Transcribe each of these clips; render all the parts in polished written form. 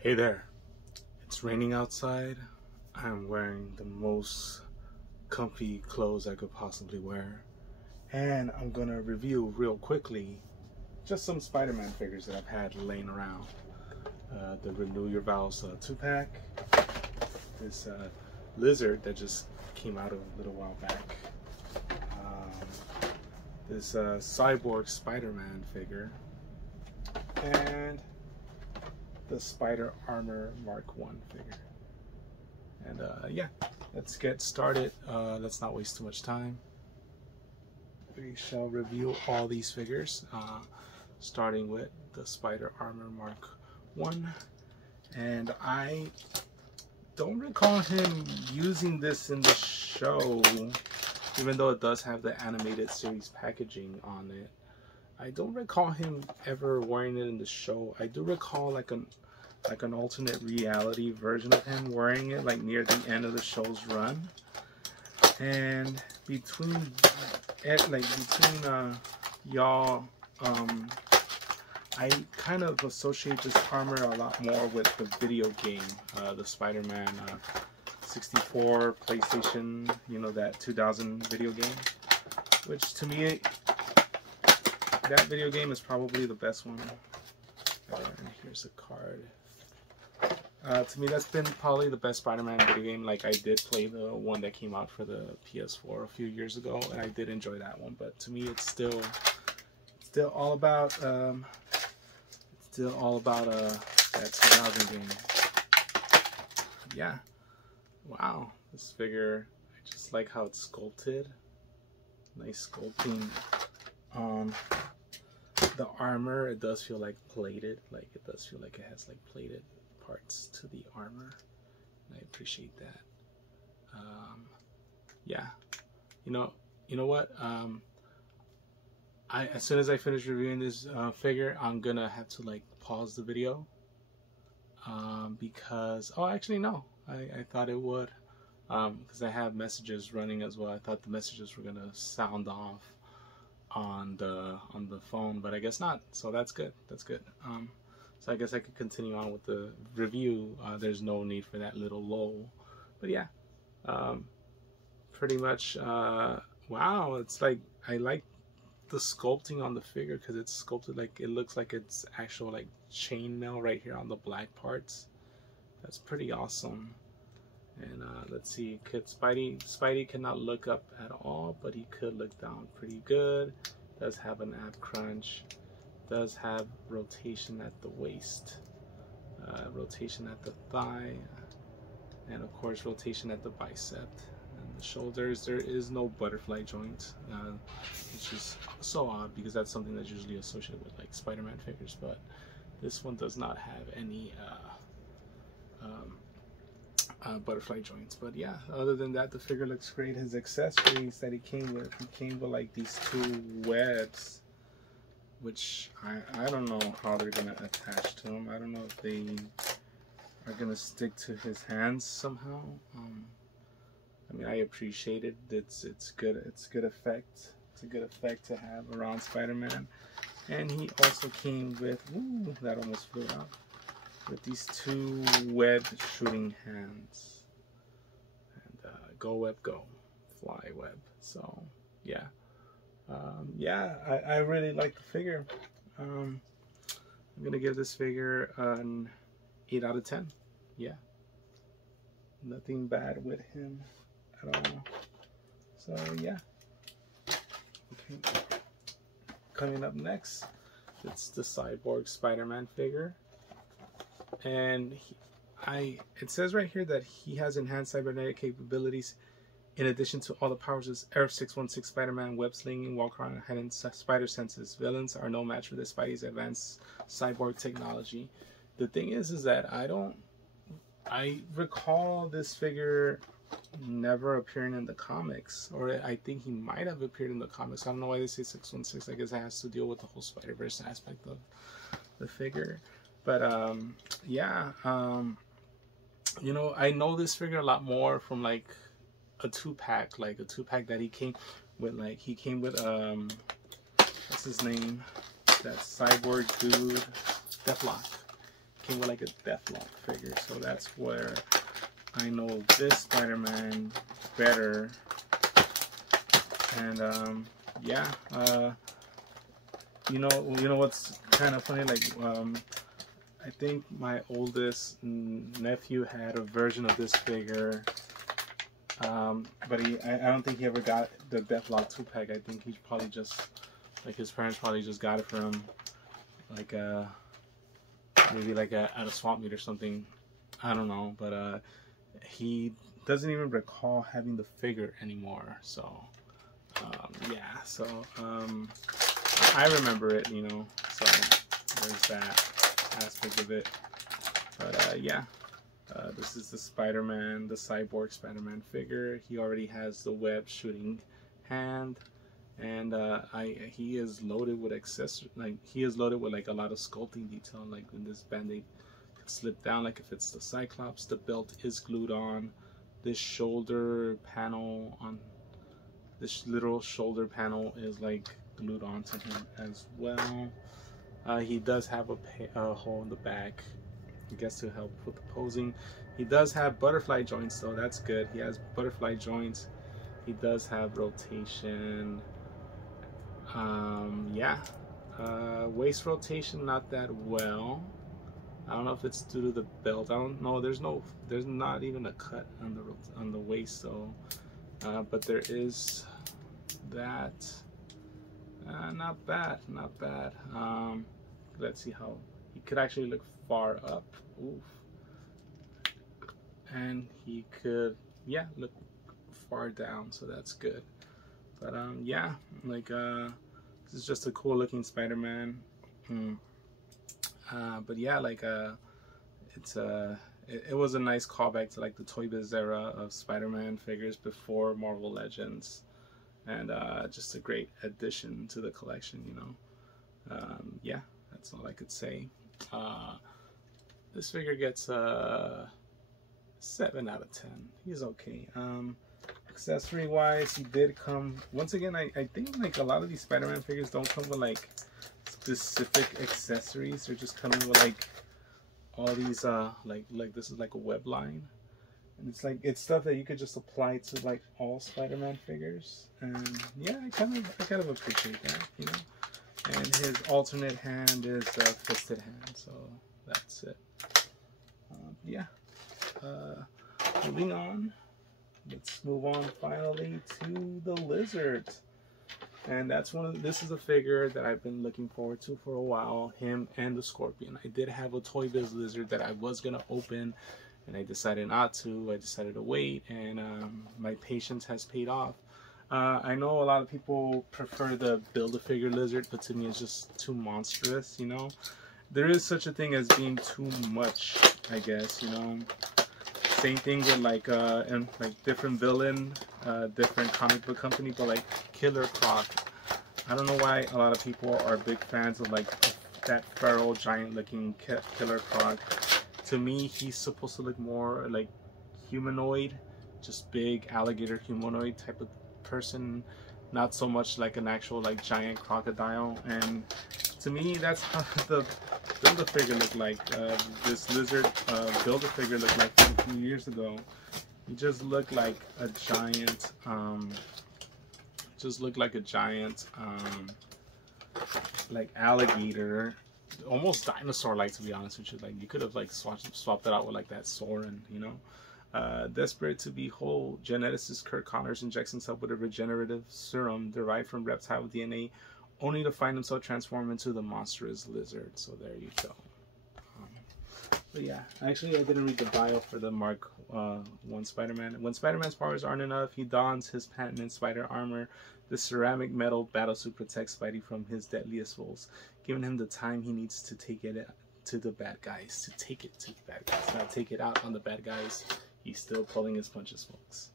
Hey there, it's raining outside. I'm wearing the most comfy clothes I could possibly wear. And I'm gonna review real quickly just some Spider-Man figures that I've had laying around. The Renew Your Vows 2-pack. This lizard that just came out a little while back. This Cyborg Spider-Man figure. And the Spider Armor Mark 1 figure. And yeah, let's get started. Let's not waste too much time. We shall review all these figures, starting with the Spider Armor Mark 1. And I don't recall him using this in the show, even though it does have the animated series packaging on it. I don't recall him ever wearing it in the show. I do recall like an alternate reality version of him wearing it like near the end of the show's run. And between y'all, I kind of associate this armor a lot more with the video game, the Spider-Man 64 PlayStation, you know, that 2000 video game, which to me, that video game is probably the best one. And here's a card. To me, that's been probably the best Spider-Man video game. Like, I did play the one that came out for the PS4 a few years ago, and I did enjoy that one. But to me, it's still all about that 2000 game. Yeah. Wow, this figure, I just like how it's sculpted. Nice sculpting on the armor. It does feel like plated. Like, it does feel like it has like plated parts to the armor, and I appreciate that. Yeah, you know what, as soon as I finish reviewing this figure, I'm gonna have to like pause the video, because actually no, I thought it would, because I have messages running as well. I thought the messages were gonna sound off on the phone, but I guess not, so that's good. So I guess I could continue on with the review. There's no need for that little lull. But yeah, pretty much, wow, it's like, I like the sculpting on the figure because it's sculpted like, it looks like it's actual like chainmail right here on the black parts. That's pretty awesome. And let's see, Spidey cannot look up at all, but he could look down pretty good. Does have an ab crunch. Does have rotation at the waist, rotation at the thigh, and of course rotation at the bicep and the shoulders. There is no butterfly joint, which is so odd because that's something that's usually associated with like Spider-Man figures, but this one does not have any butterfly joints. But yeah, other than that, the figure looks great. His accessories that he came with like these two webs, which I don't know how they're gonna attach to him. I don't know if they are gonna stick to his hands somehow. I mean, I appreciate it. It's good. It's good effect. It's a good effect to have around Spider-Man. And he also came with, ooh, that almost flew out, with these two web shooting hands. And go web, go, fly web. So yeah. Yeah, I really like the figure. I'm gonna give this figure an 8 out of 10. Yeah, nothing bad with him at all. So yeah. Okay. Coming up next, it's the Cyborg Spider-Man figure, and it says right here that he has enhanced cybernetic capabilities. In addition to all the powers of Earth 616 Spider-Man, web slinging, walk around, hidden spider senses. Villains are no match for the Spidey's advanced cyborg technology. The thing is that I recall this figure never appearing in the comics, or I think he might have appeared in the comics. I don't know why they say 616. I guess it has to deal with the whole Spider-Verse aspect of the figure. But yeah, you know, I know this figure a lot more from like a 2-pack, that he came with. Like, he came with what's his name, that cyborg dude, Deathlock, came with like a Deathlock figure, so that's where I know this Spider-Man better. And yeah, you know what's kind of funny? Like, I think my oldest nephew had a version of this figure, but I don't think he ever got the Deathlock 2-pack. I think he probably just, like, his parents probably just got it for him, like maybe like at a swap meet or something. I don't know, but he doesn't even recall having the figure anymore. So yeah, so I remember it, you know. So there's that aspect of it. But yeah, this is the Spider-Man, the Cyborg Spider-Man figure. He already has the web shooting hand, and he is loaded with accessories. Like, he is loaded with like a lot of sculpting detail. Like, when this band-aid could slip down, like if it's the Cyclops, the belt is glued on. This shoulder panel on this literal shoulder panel is like glued onto him as well. He does have a hole in the back, I guess, to help with the posing. He does have butterfly joints, though. That's good. He has butterfly joints. He does have rotation. Yeah. Waist rotation, not that well. I don't know if it's due to the belt. I don't know. There's not even a cut on the waist, so. But there is that. Not bad, not bad. Let's see how he could actually look far up. Oof. And he could, yeah, look far down, so that's good. But yeah, like this is just a cool looking Spider-Man. But yeah, like it was a nice callback to like the Toy Biz era of Spider-Man figures before Marvel Legends, and just a great addition to the collection, you know. Yeah, that's all I could say. This figure gets a 7 out of 10. He's okay. Accessory wise, he did come, once again, I think like a lot of these Spider-Man figures don't come with like specific accessories. They're just coming with like all these like this is like a web line, and it's stuff that you could just apply to like all Spider-Man figures. And yeah, I kind of appreciate that, you know. And his alternate hand is a fisted hand, so that's it. Yeah. Moving on. Let's move on finally to the Lizard. And this is a figure that I've been looking forward to for a while, him and the Scorpion. I did have a Toy Biz Lizard that I was gonna open, and I decided not to. I decided to wait, and my patience has paid off. I know a lot of people prefer the Build-A-Figure Lizard, but to me it's just too monstrous, you know? There is such a thing as being too much, I guess, you know? Same thing with like and like different villain, different comic book company, but like Killer Croc. I don't know why a lot of people are big fans of like that feral giant looking Killer Croc. To me, he's supposed to look more like humanoid, just big alligator humanoid type of person, not so much like an actual like giant crocodile. And to me, that's how the Build-A-Figure looked like. This Lizard Build-A-Figure looked like a few years ago. He just looked like a giant, like alligator, almost dinosaur-like, to be honest with you. Like, you could have like swapped it out with like that Soren, you know. Desperate to be whole, geneticist Kurt Connors injects himself with a regenerative serum derived from reptile DNA, only to find himself transform into the monstrous lizard. So there you go. But yeah, actually I didn't read the bio for the Mark 1 Spider-Man. When Spider-Man's powers aren't enough, he dons his patented spider armor. The ceramic metal battlesuit protects Spidey from his deadliest foes, giving him the time he needs to take it to the bad guys. Not take it out on the bad guys. He's still pulling his punches, folks.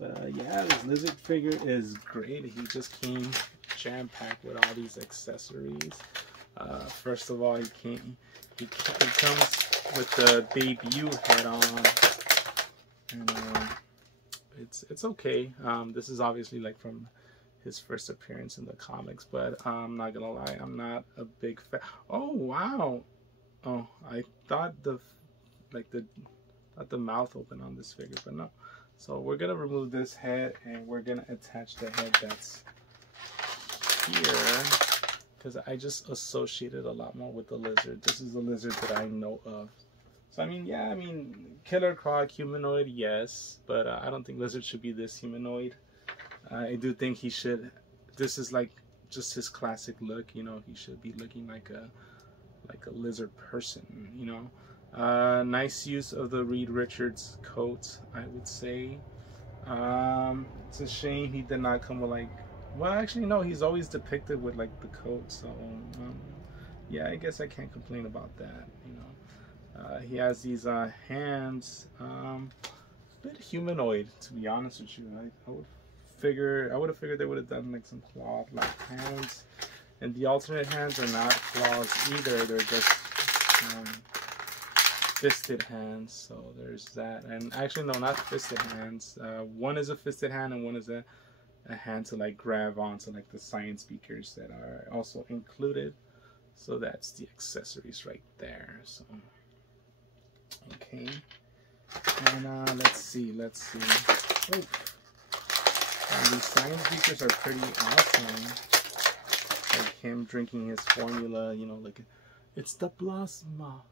But yeah, this Lizard figure is great. He just came jam-packed with all these accessories. First of all, he comes with the debut head on, and it's okay. This is obviously like from his first appearance in the comics, but I'm not gonna lie, I'm not a big fan. Oh wow, Oh, I thought the mouth open on this figure, but no. So we're gonna remove this head and we're gonna attach the head that's here, because I just associated a lot more with the lizard. This is the lizard that I know of. So I mean, yeah, I mean, killer croc, humanoid, yes, but I don't think lizard should be this humanoid. I do think he should. This is like just his classic look, you know. He should be looking like a lizard person, you know. Nice use of the Reed Richards coat, I would say. It's a shame he did not come with like. Well, actually, no. He's always depicted with like the coat, so yeah, I guess I can't complain about that, you know. He has these hands, a bit humanoid, to be honest with you. I would have figured they would have done like some claw-like hands, and the alternate hands are not claws either. They're just fisted hands. So there's that. And actually, no, not fisted hands. One is a fisted hand, and one is a hand to like grab onto like the science beakers that are also included. So that's the accessories right there. So okay, and let's see. Oh. And these science beakers are pretty awesome. Like him drinking his formula, you know, like it's the plasma.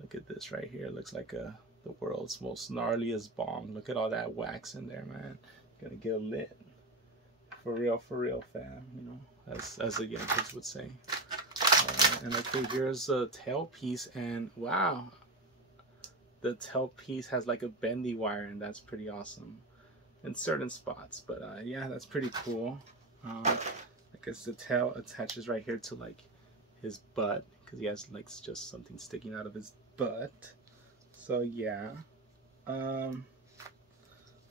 Look at this right here. It looks like the world's most gnarliest bong. Look at all that wax in there, man. You're gonna get lit. For real, fam. You know, as the Yankees would say. And okay, here's a tail piece, and wow. The tail piece has like a bendy wire, and that's pretty awesome in certain spots. But yeah, that's pretty cool. I guess the tail attaches right here to like his butt, because he has like just something sticking out of his butt. So yeah. So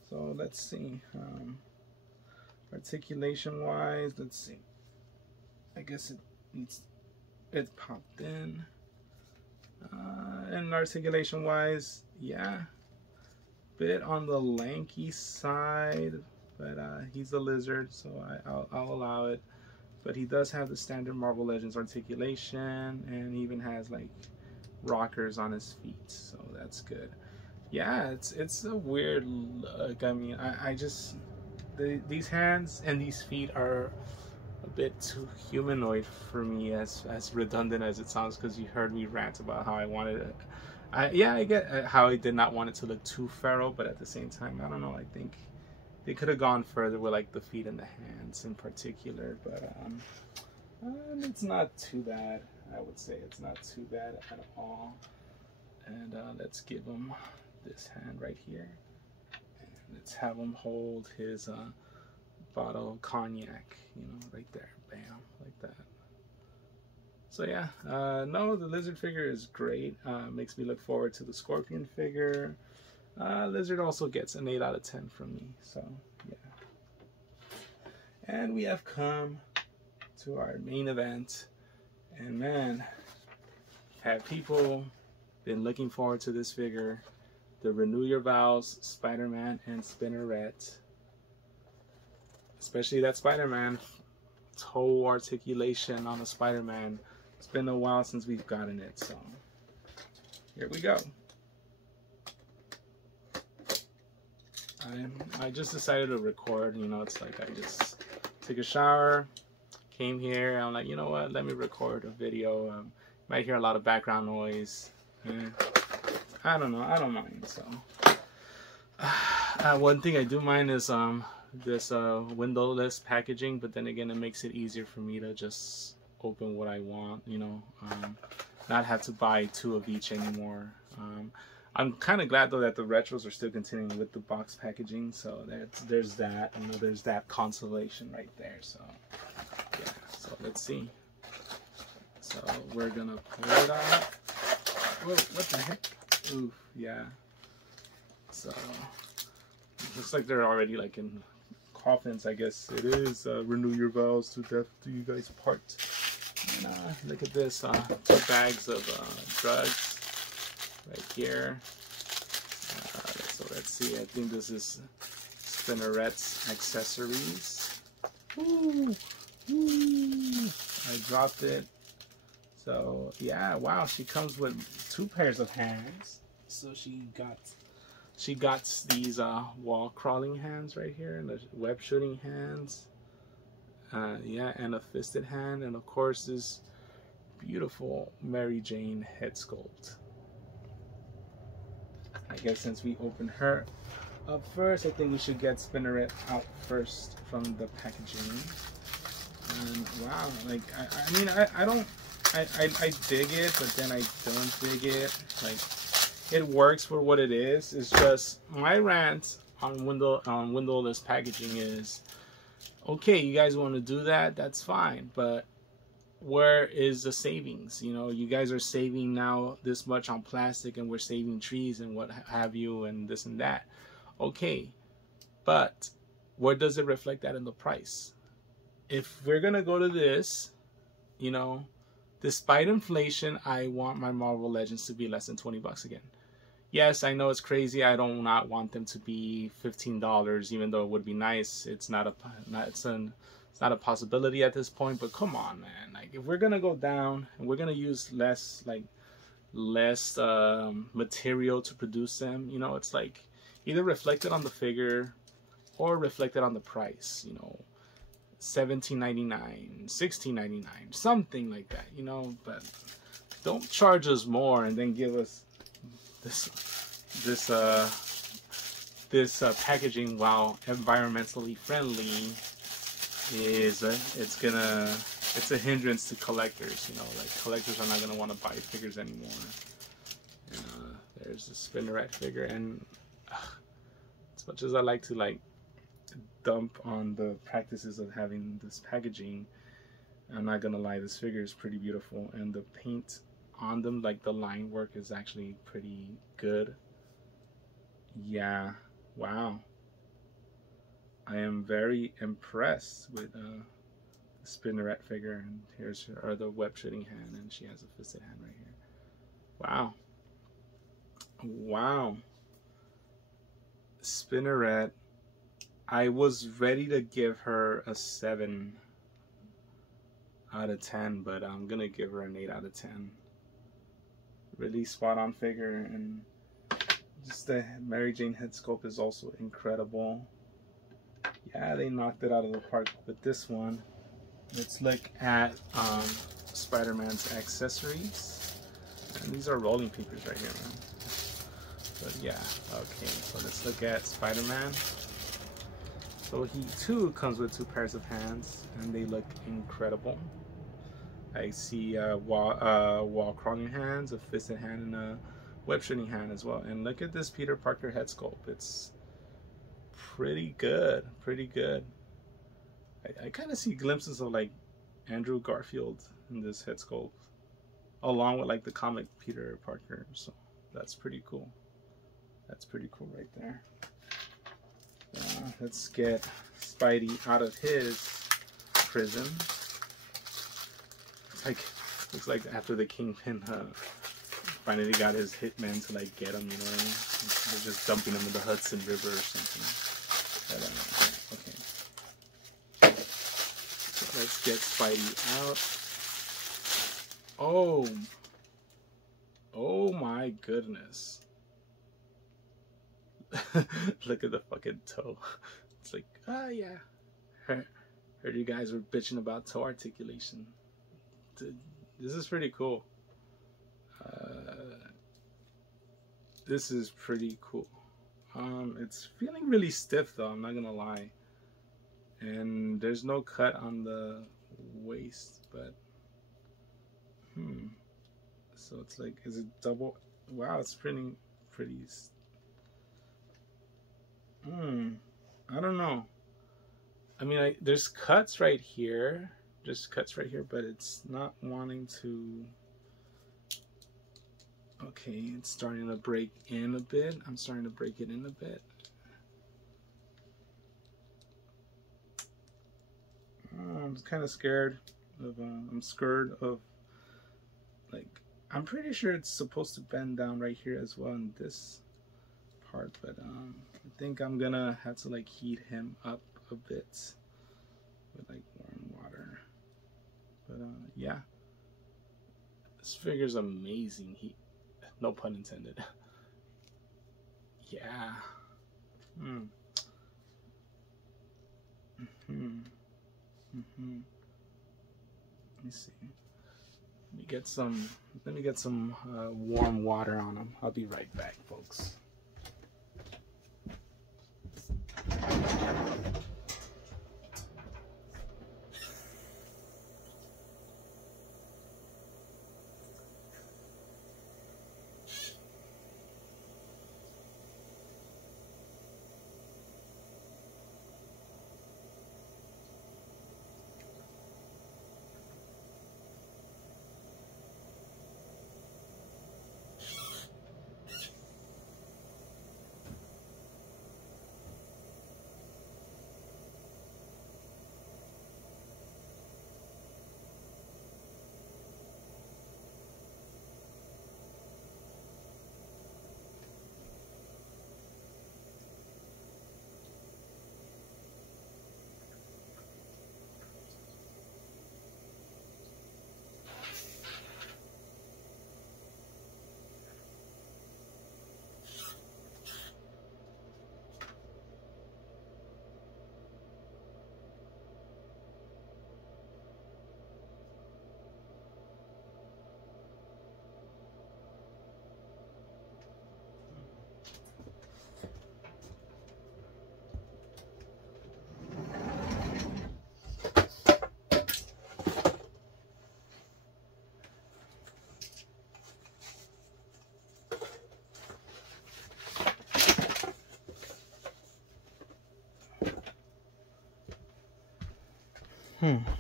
let's see. Articulation wise, let's see. I guess it's popped in. And articulation wise, yeah, bit on the lanky side, but he's a lizard, so I'll allow it. But he does have the standard Marvel Legends articulation, and he even has like rockers on his feet, so that's good. Yeah, it's a weird look. I mean, I just these hands and these feet are a bit too humanoid for me, as redundant as it sounds, because you heard me rant about how I wanted it. Yeah, I get how I did not want it to look too feral, but at the same time, I don't know, I think they could have gone further with like the feet and the hands in particular, but it's not too bad. I would say it's not too bad at all. And let's give him this hand right here, and let's have him hold his bottle of cognac, you know, right there, bam, like that. So yeah, no, the lizard figure is great. Makes me look forward to the scorpion figure. Lizard also gets an 8 out of 10 from me, so yeah. And we have come to our main event, and man, have people been looking forward to this figure, the Renew Your Vows Spider-Man and Spinneret. Especially that Spider-Man toe articulation on a Spider-Man. It's been a while since we've gotten it, so here we go. I just decided to record, you know, it's like I just took a shower, came here, I'm like, you know what, let me record a video. You might hear a lot of background noise. I don't know, I don't mind, so. One thing I do mind is this windowless packaging, but then again, it makes it easier for me to just open what I want, you know, not have to buy 2 of each anymore. I'm kind of glad though that the retros are still continuing with the box packaging, so there's that, you know, there's that consolation right there. So yeah, so let's see. So we're gonna pull it out. Whoa, what the heck? Ooh, yeah. So it looks like they're already like in coffins, I guess. It is Renew Your Vows to Death Do You Guys Part. And look at this, 2 bags of drugs right here. So let's see, I think this is Spinneret's accessories. Ooh, ooh. I dropped it. So yeah, wow, she comes with 2 pairs of hands. So she got these wall crawling hands right here, and the web shooting hands. Yeah, and a fisted hand, and of course this beautiful Mary Jane head sculpt. I guess since we opened her up first, I think we should get Spinneret out first from the packaging. And wow, like I mean I dig it, but then I don't dig it. Like, it works for what it is. It's just my rant on windowless packaging is, okay, you guys want to do that, that's fine, but where is the savings? You know, you guys are saving now this much on plastic, and we're saving trees and what have you, and this and that. Okay, but where does it reflect that in the price? If we're gonna go to this, you know, despite inflation, I want my Marvel Legends to be less than 20 bucks again. Yes, I know it's crazy. I do not want them to be $15, even though it would be nice. It's not a possibility at this point. But come on, man. Like, if we're gonna go down and we're gonna use less material to produce them, you know, it's like either reflected on the figure or reflected on the price. You know, $17.99, $16.99, something like that. You know, but don't charge us more and then give us this packaging, while environmentally friendly, is it's a hindrance to collectors. You know, like, collectors are not gonna want to buy figures anymore. And there's the Spinneret figure, and as much as I like to like dump on the practices of having this packaging, I'm not gonna lie, this figure is pretty beautiful, and the paint on them, like the line work, is actually pretty good. Yeah, wow. I am very impressed with the Spinneret figure, and here's her, the web shooting hand, and she has a fisted hand right here. Wow. Wow. Spinneret, I was ready to give her a 7 out of 10, but I'm gonna give her an 8 out of 10. Really spot on figure, and just the Mary Jane head sculpt is also incredible. Yeah, they knocked it out of the park with this one. Let's look at Spider-Man's accessories, and these are rolling papers right here, man. But yeah, okay, so let's look at Spider-Man. So he too comes with 2 pairs of hands, and they look incredible. I see wall crawling hands, a fisted hand, and a web shooting hand as well. And look at this Peter Parker head sculpt. It's pretty good, pretty good. I kind of see glimpses of like Andrew Garfield in this head sculpt, along with like the comic Peter Parker. So that's pretty cool. That's pretty cool right there. Let's get Spidey out of his prison. Like, looks like after the Kingpin finally got his hitmen to like get him, you know what I mean? They're just dumping him in the Hudson River or something. But, okay. So let's get Spidey out. Oh my goodness. Look at the fucking toe. It's like, yeah. Heard you guys were bitching about toe articulation. This is pretty cool. This is pretty cool. It's feeling really stiff though, I'm not gonna lie. And there's no cut on the waist, but so it's like, is it double? Wow, it's pretty I don't know. I mean, there's cuts right here. Just cuts right here, but it's not wanting to. Okay, it's starting to break in a bit. I'm starting to break it in a bit. I'm kind of scared of. I'm scared of. Like, I'm pretty sure it's supposed to bend down right here as well in this part, but I think I'm gonna have to like heat him up a bit with like warm water. But yeah, This figure's amazing. No pun intended. Yeah. Let me see. Let me get some warm water on him. I'll be right back, folks.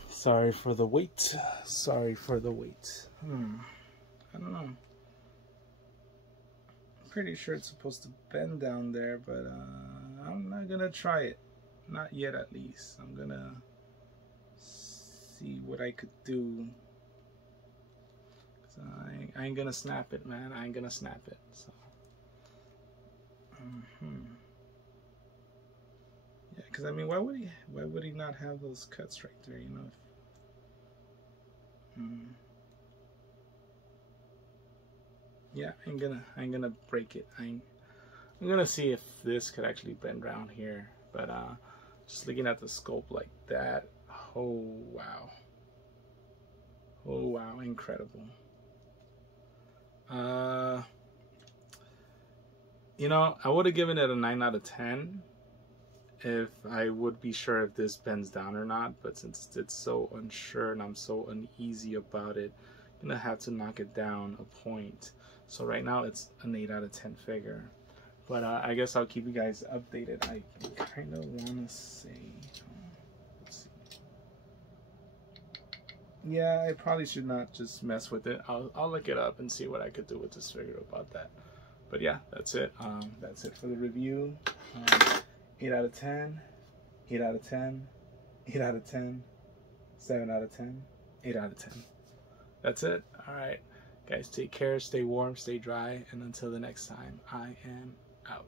Sorry for the wait. Sorry for the wait. I don't know. I'm pretty sure it's supposed to bend down there, but I'm not gonna try it. Not yet, at least. I'm gonna see what I could do. So I ain't gonna snap it, man. I ain't gonna snap it. So. Yeah, because I mean, why would he not have those cuts right there? You know. Yeah, I ain't gonna break it. I'm gonna see if this could actually bend around here. But just looking at the scope like that, oh wow, incredible. You know, I would have given it a 9 out of 10 if I would be sure if this bends down or not, but since it's so unsure and I'm so uneasy about it, I'm gonna have to knock it down a point. So right now it's an 8 out of 10 figure, but I guess I'll keep you guys updated. I kind of want to say, let's see. Yeah, I probably should not just mess with it. I'll look it up and see what I could do with this figure about that. But yeah, that's it. That's it for the review. 8 out of 10, 8 out of 10, 8 out of 10, 7 out of 10, 8 out of 10. That's it. All right. Guys, take care, stay warm, stay dry, and until the next time, I am out.